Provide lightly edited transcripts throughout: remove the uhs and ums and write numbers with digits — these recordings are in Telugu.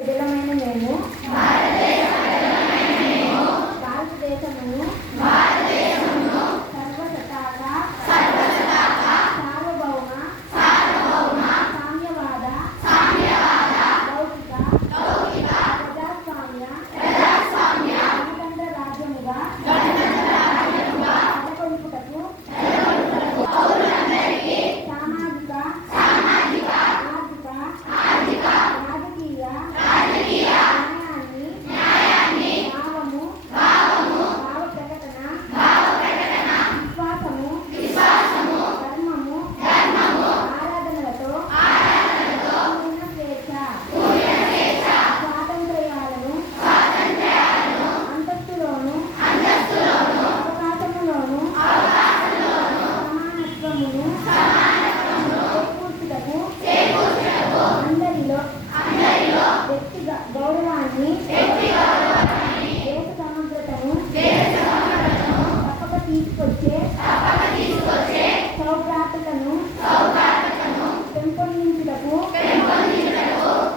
ప్రజలమైన మేము భారతదేశమును సర్వసత్తాక సార్వభౌమ సామ్యవాద లౌకిక ప్రజాస్వామ్య గణతంత్ర రాజ్యముగా నెలకొల్పుటకు సామాజిక ఆర్థిక రాజకీయ న్యాయాన్ని భావ ప్రకటన విశ్వాసము ధర్మము ఆరాధనలతో పూర్ణ స్వేచ్ఛ స్వాతంత్ర్యాలను అంతస్తులోను అవకాశములోను సమానత్వమును చేకూర్చుటకు అందరిలో వ్యక్తి గౌరవాన్ని దేశ సమగ్రతను తప్పక తీసుకొచ్చే సౌభ్రాతలను పెంపొందించుటకు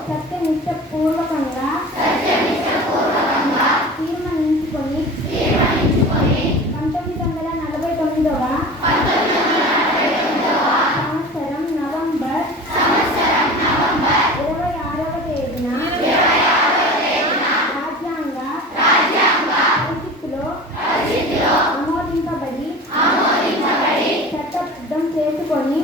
సత్యనిష్టపూర్వకంగా తీర్మానించుకొని 1949వ సంవత్సరం నవంబర్ 26వ తేదీన రాజ్యాంగ పరిషత్తులో ఆమోదింపబడి చట్టబద్ధం చేసుకొని